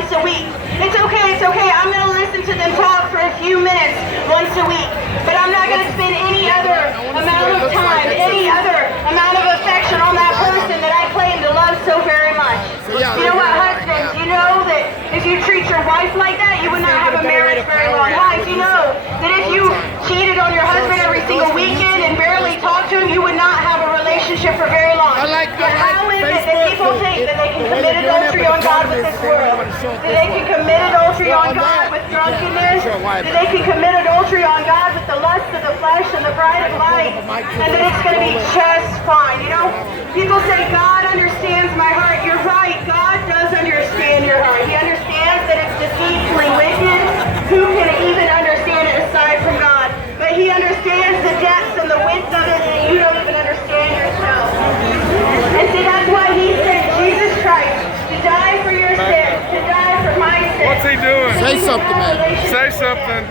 once a week. It's okay, I'm going to listen to them talk for a few minutes once a week. But I'm not going to spend any other amount of time, any other amount of affection on that person that I claim to love so very much. You know what, husbands, you know that if you treat your wife like that, you would not have a marriage very long. Wives, you know that if you cheated on your husband every single weekend and barely talked to him, you would not have a relationship for very long. But how is it that people think that they can commit adultery on God with this world? That they can commit adultery on God with drunkenness? That they can commit adultery on God with the lust of the flesh and the pride of life? And that it's going to be just fine. You know, people say, God understands my heart. You're right. God does understand your heart. He understands that it's deceitfully wicked. Who can even understand it aside from God? But He understands the depths and the width of it that you don't even understand yourself. And see, that's why He sent Jesus Christ to die for your sins, to die for my sins. What's He doing? Say something, man. Say something.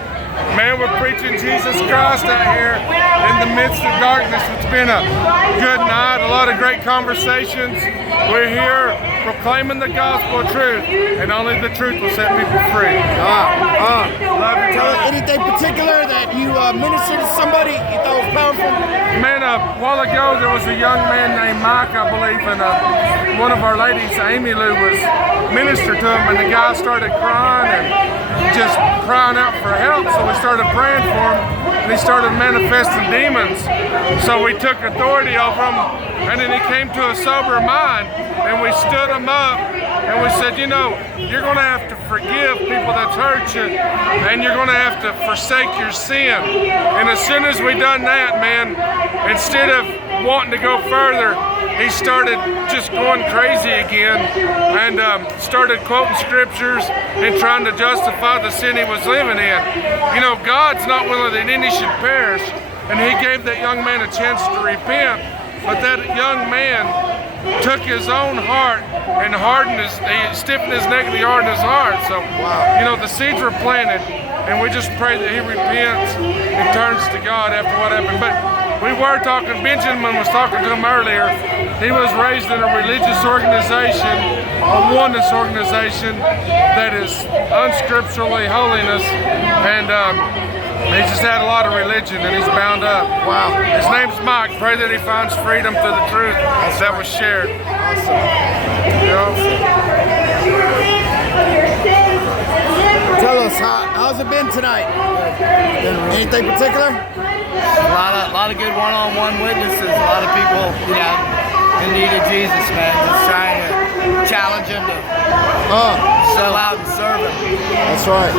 Man, we're preaching Jesus Christ out here in the midst of darkness. It's been a good night, a lot of great conversations. We're here proclaiming the gospel of truth, and only the truth will set people free. Love you. Anything particular that you ministered to somebody you thought was powerful? Man, a while ago there was a young man named Mike, I believe, and one of our ladies, Amy Lou, was ministered to him, and the guy started crying and just crying out for help. So we started praying for him, and he started manifesting demons. So we took authority over him, and then he came to a sober mind, and we stood him up, and we said, you know, you're going to have to forgive people that's hurt you, and you're going to have to forsake your sin. And as soon as we done that, man, instead of wanting to go further, he started just going crazy again and started quoting scriptures and trying to justify the sin he was living in. You know, God's not willing that any should perish, and He gave that young man a chance to repent, but that young man took his own heart and he stiffened his neck and he hardened his heart. So, you know, the seeds were planted, and we just pray that he repents and turns to God after what happened. But we were talking, Benjamin was talking to him earlier. He was raised in a religious organization, a oneness organization that is unscripturally holiness, and he just had a lot of religion, and he's bound up. Wow. His name's Mike. Pray that he finds freedom through the truth that was shared. Awesome. You know? Tell us, how's it been tonight? Anything particular? A lot of good one-on-one witnesses. A lot of people, you know, in need of Jesus, man. Just trying to challenge them to sell out and serve Him. That's right.